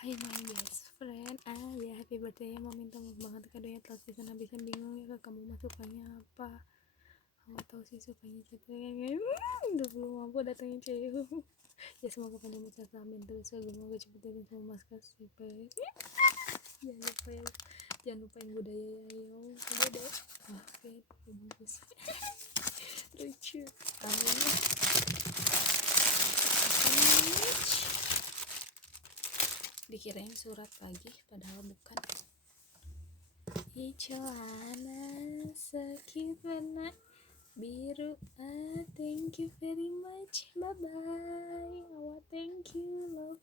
Hai my best friend, ya happy birthday. Mau minta maaf banget kadonya telat pisan, habisan bingung ya kamu mah sukanya apa. Aku tahu sih sukanya chattingan, udah belum mampu datengin cewek. Ya semoga panjang umur sehat amin terus, semoga cepet dari semua mas kasih baik. Jangan lupa ya, jangan lupain budaya ya yo, udah oke bagus. Lucu amin. Dikirain surat lagi padahal bukan. Celana sakit warna biru, thank you very much, bye bye. Thank you, love